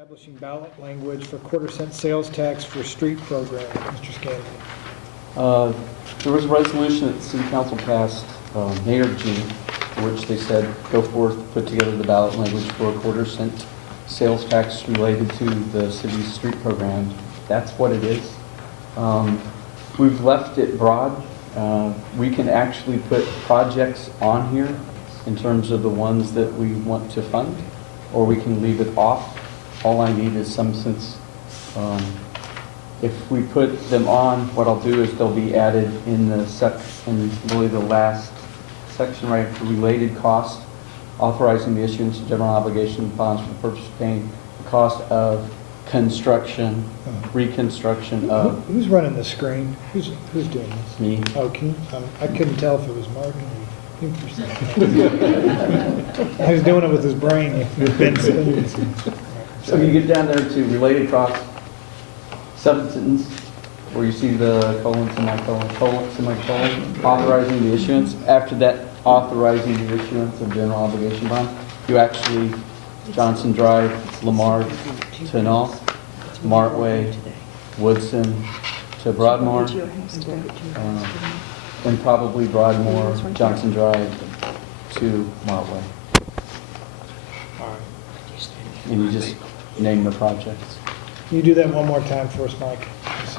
establishing ballot language for quarter-cent sales tax for street program. Mr. Scanlon. There was a resolution that the city council passed May or June, which they said, go forth, put together the ballot language for a quarter-cent sales tax related to the city's street program. That's what it is. We've left it broad. We can actually put projects on here in terms of the ones that we want to fund, or we can leave it off. All I need is some sense. If we put them on, what I'll do is they'll be added in the section, really the last section, right, for related costs, authorizing the issuance of general obligation bonds for the purpose of paying the cost of construction, reconstruction of. Who's running the screen? Who's doing this? Me. Oh, I couldn't tell if it was Mark. I was doing it with his brain. So you get down there to related costs, seventh sentence, where you see the colon, semicolon, authorizing the issuance. After that, authorizing the issuance of general obligation bond, you actually, Johnson Drive, Lamar to North, Martway, Woodson to Broadmoor, and probably Broadmoor, Johnson Drive to Martway. And you just name the projects. Can you do that one more time for us, Mike?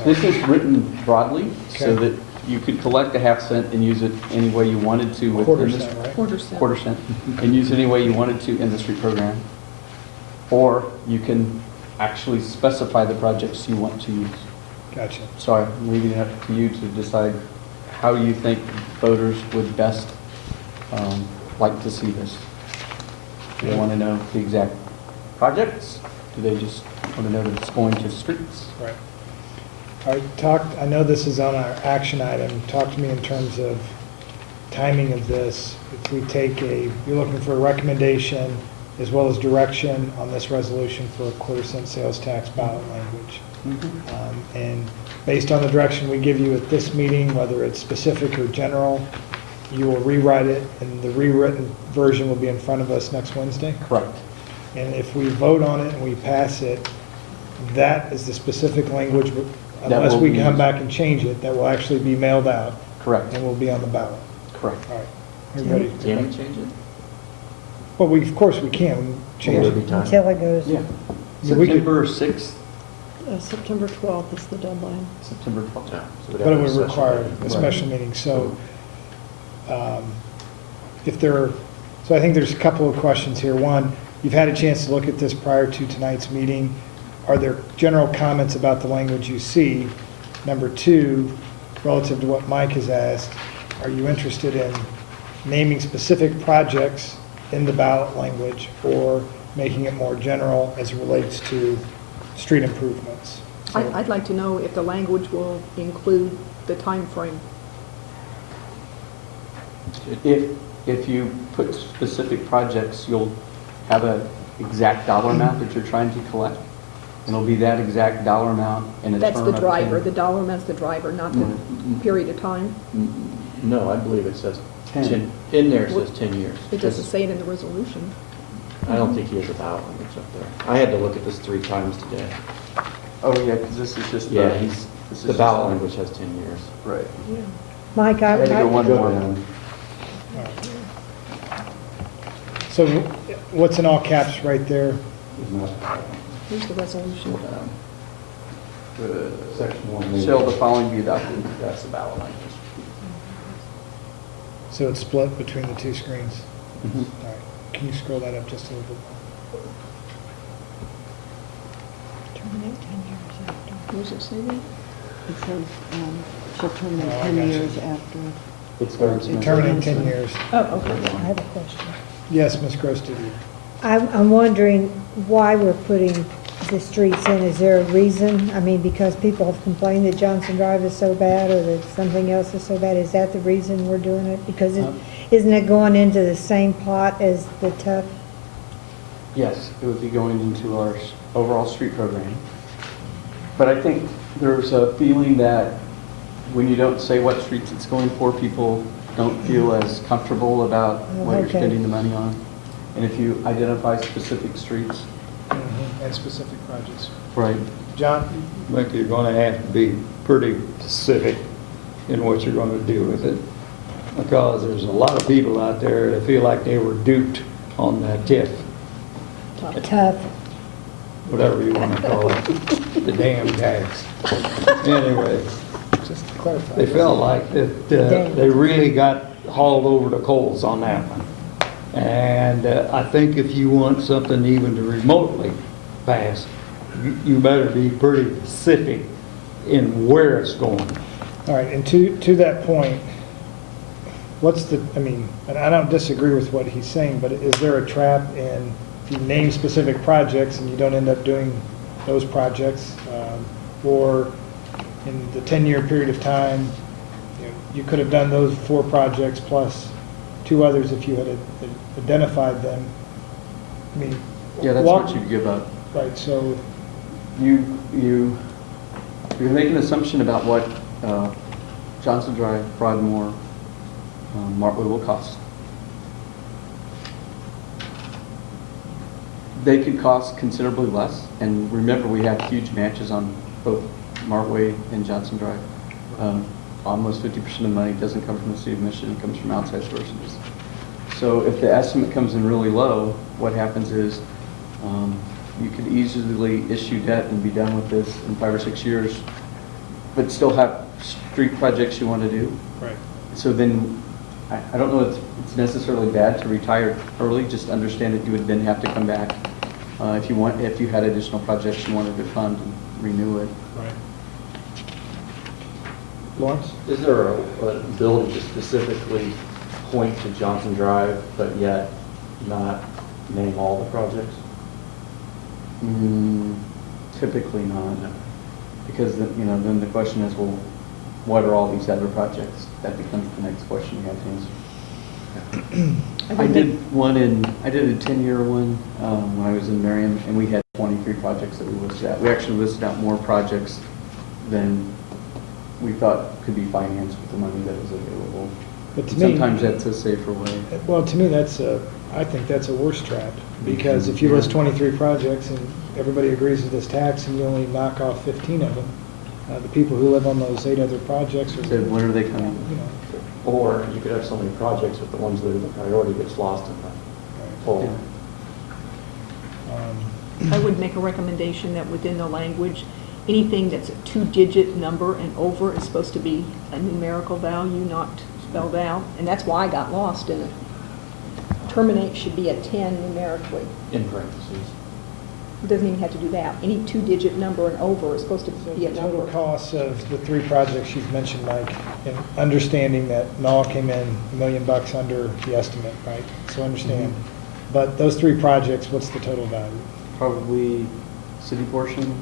This is written broadly so Okay. that you could collect a half cent and use it any way you wanted to within Quarter this cent, right? quarter cent, and use it any way you wanted to in the street program. Or you can actually specify the projects you want to use. Gotcha. So I'm leaving it up to you to decide how you think voters would best like to see this. Do they want to know the exact projects? Do they just want to know that it's going to streets? Right. All right, I know this is on our action item. Talk to me in terms of timing of this. If we you're looking for a recommendation as well as direction on this resolution for a quarter-cent sales tax ballot language. And based on the direction we give you at this meeting, whether it's specific or general, you will rewrite it, and the rewritten version will be in front of us next Wednesday? Correct. And if we vote on it and we pass it, that is the specific language, unless we come back and change it, that will actually be mailed out Correct. and will be on the ballot. Correct. All right. Everybody? Can we change it? Well, of course we can. We can change it. Until it goes. Yeah. We could- September 6th, September 12th is the deadline. September 12th. But it would require a special meeting. So so I think there's a couple of questions here. One, you've had a chance to look at this prior to tonight's meeting. Are there general comments about the language you see? Number two, relative to what Mike has asked, are you interested in naming specific projects in the ballot language or making it more general as it relates to street improvements? So- I'd like to know if the language will include the time frame. If you put specific projects, you'll have an exact dollar amount that you're trying to collect. And it'll be that exact dollar amount in a term That's of the 10. driver, the dollar amount's the driver, not the period of time. No, I believe it says 10. in there it says 10 years. It doesn't say it in the resolution. I don't think he has a ballot language up there. I had to look at this 3 times today. Oh, yeah, because this is just Yeah, this is the just ballot language has 10 years. Right. Mike, I had to go one more. All right. So what's in all caps right there? Here's the resolution. Section 1. Shall the following be adopted? That's the ballot language. So it's split between the two screens? Mhm. All right. Can you scroll that up just a little bit more? Terminate 10 years after. Where's it say that? It says, shall terminate Oh, I 10 got you. years after. It starts in. Terminate 10 years. Oh, okay. I have a question. Yes, Ms. Gross, did you? I'm wondering why we're putting the streets in. Is there a reason? I mean, because people have complained that Johnson Drive is so bad or that something else is so bad. Is that the reason we're doing it? Because isn't it going into the same pot as the TUF? Yes, it would be going into our overall street program. But I think there's a feeling that when you don't say what streets it's going for, people don't feel as comfortable about what you're Okay. spending the money on. And if you identify specific streets, And specific projects. Right. John? I think you're going to have to be pretty specific in what you're going to do with it, because there's a lot of people out there that feel like they were duped on that TIF, Tough. whatever you want to call it, the damn tax. Anyway, Just to clarify. they felt like that they really got hauled over the coals on that one. And I think if you want something even to remotely pass, you better be pretty specific in where it's going. All right, and to that point, what's the, I mean, and I don't disagree with what he's saying, but is there a trap in, if you name specific projects and you don't end up doing those projects, or in the 10-year period of time, you could have done those 4 projects plus 2 others if you had identified them? I mean. Yeah, that's walk- what you give up. Right, so, You make an assumption about what Johnson Drive, Broadmoor, Martwood will cost. They could cost considerably less, and remember, we have huge matches on both Martway and Johnson Drive. Almost 50% of the money doesn't come from the city of Mission, it comes from outside sources. So if the estimate comes in really low, what happens is you could easily issue debt and be done with this in 5 or 6 years, but still have street projects you want to do. right. So then, I don't know if it's necessarily bad to retire early, just understand that you would then have to come back if you had additional projects you wanted to fund and renew it. Right. Lawrence? Is there a ability to specifically point to Johnson Drive, but yet not name all the projects? Typically not, because then the question is, well, what are all these other projects? That becomes the next question you have to answer. I did a 10-year one when I was in Marion, and we had 23 projects that we listed out. We actually listed out more projects than we thought could be financed with the money that was available. But to me, Sometimes that's a safer way. well, to me, I think that's a worse trap, because if you list 23 projects and everybody agrees with this tax and you only knock off 15 of them, the people who live on those 8 other projects are, Said, when are they coming? you know, Or you could have so many projects with the ones that are the priority gets lost in the whole. I would make a recommendation that within the language, anything that's a 2-digit number and over is supposed to be a numerical value, not spelled out. And that's why I got lost in it. Terminate should be a 10 numerically. In parentheses. It doesn't even have to do that. Any 2-digit number and over is supposed to be a the total number. cost of the 3 projects you've mentioned, Mike, and understanding that NAW came in $1 million under the estimate, right? So understand. But those 3 projects, what's the total value? Probably city portion,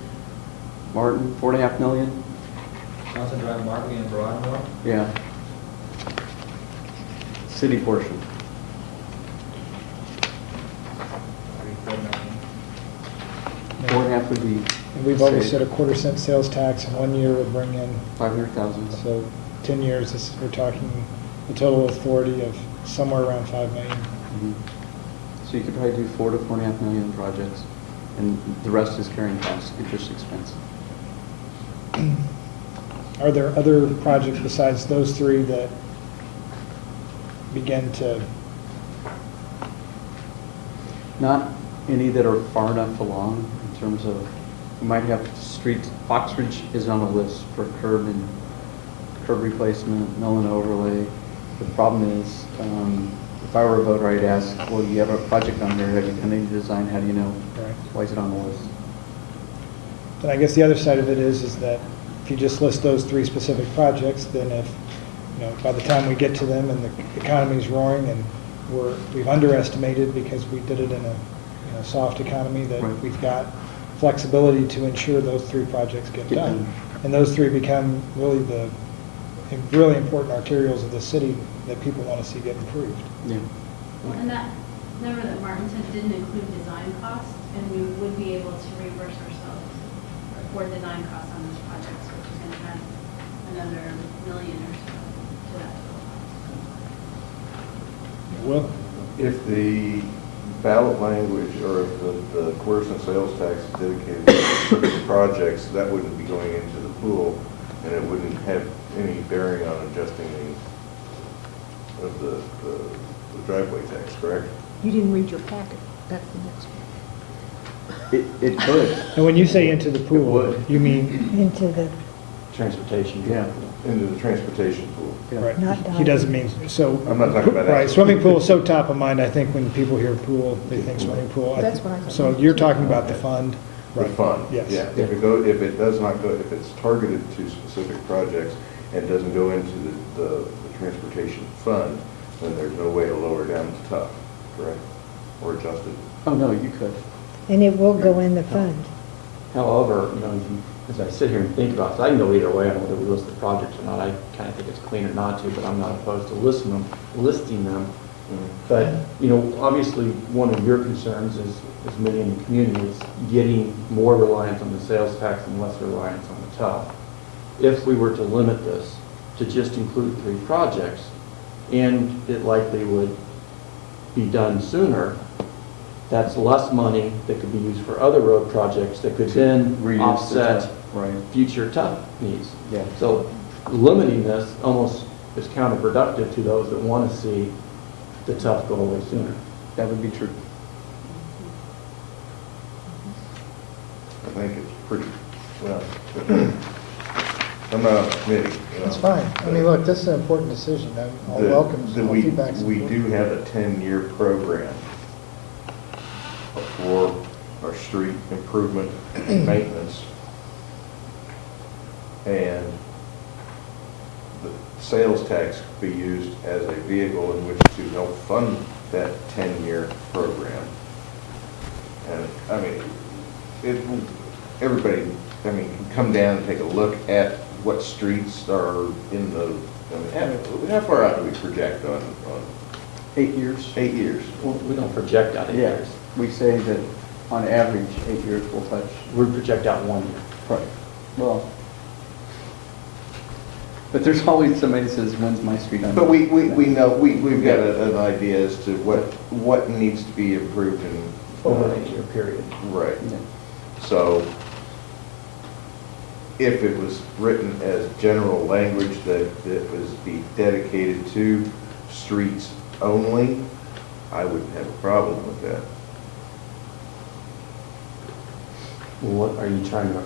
Martin, $4.5 million. Johnson Drive, Markley, and Broadmoor. Yeah. City portion. 4.5 would be And we've always Say- said a 1/4 cent sales tax in 1 year would bring in, 500,000. so 10 years, we're talking a total authority of somewhere around 5 million. Mhm. So you could probably do 4 to 4.5 million projects, and the rest is carrying costs, interest expense. Are there other projects besides those 3 that begin to, Not any that are far enough along in terms of, you might have streets, Foxbridge is on a list for curb replacement, mill and overlay. The problem is, if I were a voter, I'd ask, well, you have a project on there, have you done any design, how do you know? right? Why is it on the list? And I guess the other side of it is that if you just list those 3 specific projects, then if, by the time we get to them and the economy's roaring and we've underestimated because we did it in a soft economy, that Right. we've got flexibility to ensure those 3 projects get Get done. done. And those 3 become really the really important arterials of the city that people want to see get improved. Yeah. Well, and that number that Martin said didn't include design costs, and we would be able to reimburse ourselves for design costs on those projects, which is going to add another $1 million or so to that total cost. Will? If the ballot language or if the quarter cent sales tax is dedicated to projects, that wouldn't be going into the pool, and it wouldn't have any bearing on adjusting the driveway tax, correct? You didn't read your packet. That's the next one. It could, And when you say into the pool, would. you mean, Into the, transportation. Yeah. Into the transportation pool. right, Not he diving. doesn't mean, so. I'm not talking about Right, actual- swimming pool is so top of mind, I think when people hear pool, they think swimming pool. That's what I thought. So you're talking about the fund? The Right. fund, Yes. yeah. If it does not go, if it's targeted to specific projects and doesn't go into the transportation fund, then there's no way to lower down to tough, correct? Or adjust it. Oh, no, you could. and it will go in the fund. However, as I sit here and think about it, I can go either way on whether we list the projects or not. I kind of think it's cleaner not to, but I'm not opposed to listing them. But, obviously, one of your concerns is many in the community is getting more reliance on the sales tax and less reliance on the TUF. If we were to limit this to just include 3 projects, and it likely would be done sooner, that's less money that could be used for other road projects that could then Reuse the offset TUF, right. future TUF needs. Yeah. So limiting this almost is counterproductive to those that want to see the TUF go away sooner. That would be true. I think it's pretty, well, I'm not on the committee. That's fine. I mean, look, this is an important decision. I'll welcome all feedback. We do have a 10-year program for our street improvement and maintenance. And the sales tax could be used as a vehicle in which to help fund that 10-year program. And, I mean, everybody, can come down and take a look at what streets are in the, how far out do we project on 8 years? 8 years? Well, we don't project out 8 Yeah, years. we say that on average, 8 years will touch. We project out 1 year. Right. Well, but there's always somebody that says, when's my street on? But we know, we've got an idea as to what needs to be improved in. Over an 8-year period. Right. Yeah. So if it was written as general language that was be dedicated to streets only, I wouldn't have a problem with that. Well, what are you trying to?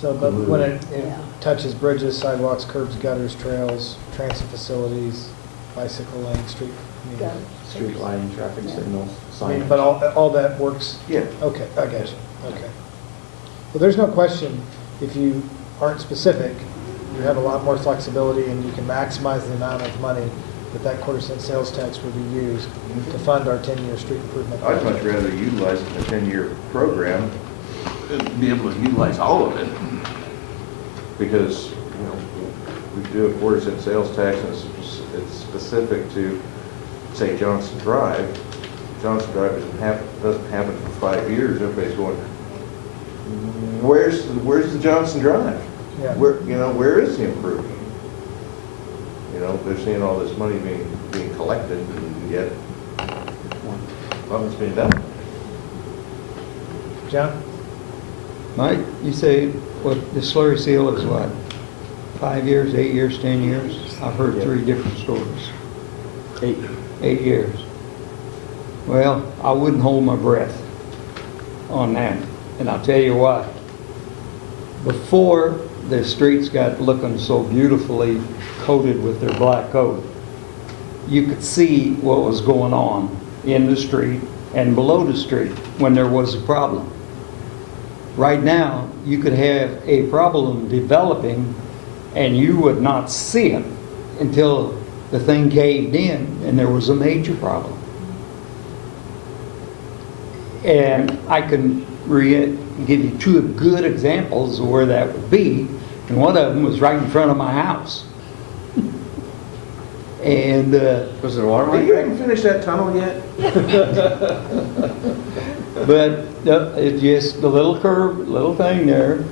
So, but when it Yeah. touches bridges, sidewalks, curbs, gutters, trails, transit facilities, bicycle lane, street. I mean, Got it. Street lighting, traffic signals, I mean, signage. but all that works. Yeah. Okay, I got you, okay. Well, there's no question, if you aren't specific, you have a lot more flexibility and you can maximize the amount of money that quarter cent sales tax would be used to fund our 10-year street improvement. I'd much rather utilize it in a 10-year program, be able to utilize all of it. Because, we do a quarter cent sales tax and it's specific to, say, Johnson Drive. Johnson Drive doesn't happen for 5 years. Everybody's going, where's the Johnson Drive? Yeah. Where is the improvement? They're seeing all this money being collected and yet nothing's being done. John? Mike, you say, the slurry seal is what? 5 years, 8 years, 10 years? I've heard 3 different stories. 8. 8 years. Well, I wouldn't hold my breath on that, and I'll tell you why. Before the streets got looking so beautifully coated with their black coat, you could see what was going on in the street and below the street when there was a problem. Right now, you could have a problem developing and you would not see it until the thing caved in and there was a major problem. And I can give you 2 good examples of where that would be, and one of them was right in front of my house. And Was there water line? You haven't finished that tunnel yet? but it just the little curve, little thing there,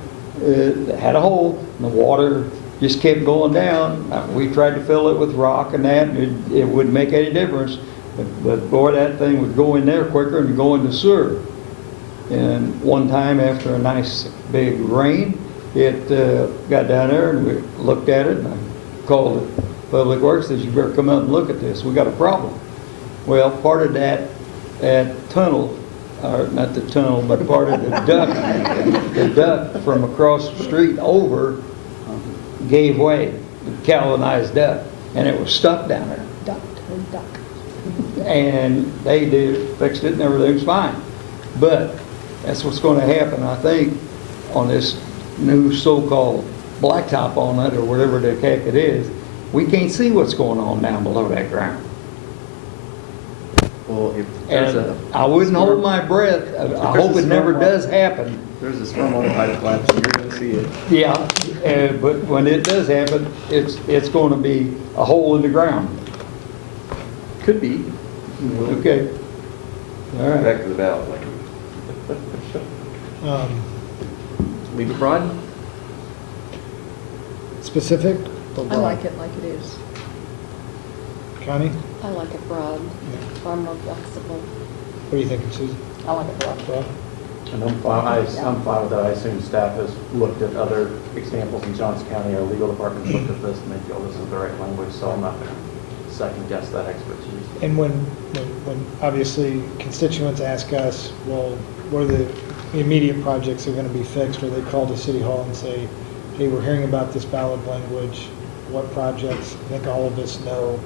had a hole, and the water just kept going down. We tried to fill it with rock and that, and it wouldn't make any difference. But boy, that thing would go in there quicker than go in the sewer. And one time after a nice big rain, it got down there and we looked at it and I called it Public Works, says you better come out and look at this, we got a problem. Well, part of that tunnel, or not the tunnel, but part of the duct from across the street over gave way, the galvanized duct, and it was stuck down there. Duck. And they fixed it and everything's fine. But that's what's going to happen, I think, on this new so-called blacktop on it, or whatever the heck it is. We can't see what's going on down below that ground. Well, if there's And a. I wouldn't hold my breath. I hope it never does happen. There's a stormwater pipe collapse, and you're gonna see it. Yeah, but when it does happen, it's going to be a hole in the ground. Could be. Okay. All right. Back to the ballot language. Leave it broad? Specific or I broad? like it like it is. Connie, I like it broad, Yeah. or more flexible. what are you thinking, Susan? I like it broad. Broad? And I'm fine with that. I assume staff has looked at other examples in Johnson County. Our legal department's looked at this and they feel this is the right language, so I'm not gonna second guess that expertise. And when obviously constituents ask us, well, what are the immediate projects that are going to be fixed, or they call to City Hall and say, hey, we're hearing about this ballot language, what projects? I think all of us know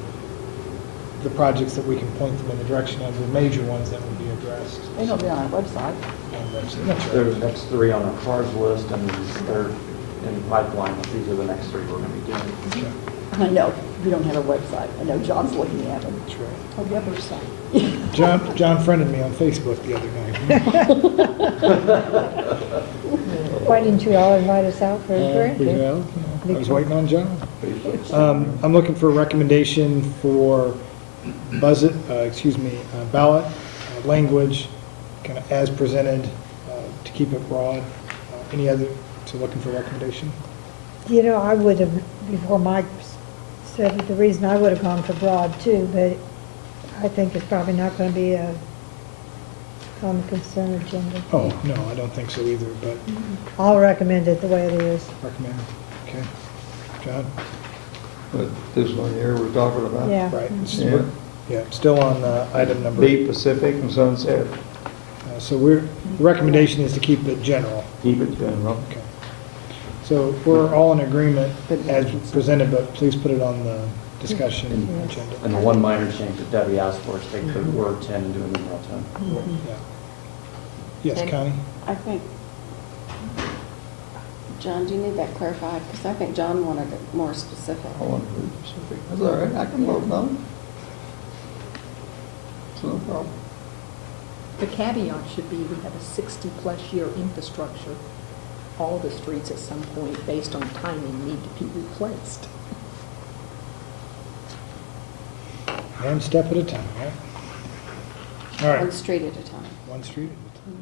the projects that we can point them in the direction of, the major ones that would be addressed. It'll be on our website. And that's right. There's the next three on our cars list and they're in pipeline. These are the next three we're gonna be doing. Okay, I know, we don't have a website. I know John's looking at them. that's right. A website. John friended me on Facebook the other night. Why didn't you all invite us out for a drink? Well, I was waiting on John. I'm looking for a recommendation for ballot language, kind of as presented, to keep it broad. Any other, so looking for recommendation? You know, I would have, before Mike said it, the reason I would have gone for broad too, but I think it's probably not going to be on the consent agenda. Oh, no, I don't think so either, but I'll recommend it the way it is. recommend, okay. John? But this one here we're talking about? Yeah. Right. Yeah. Yeah, still on item number Deep Pacific and Sunset. So the recommendation is to keep it general. Keep it general. Okay. So we're all in agreement as presented, but please put it on the discussion agenda. And the one minor change that Debbie asked for is take the word 10 and do a numeral 10. Yeah. Yes, Connie? I think, John, do you need that clarified? Because I think John wanted it more specific. I want to be specific. That's all right, I can vote no. It's no problem. The caveat should be we have a 60-plus year infrastructure. All the streets at some point, based on timing, need to be replaced. One step at a time, right? All One right, street at a time. one street at a time.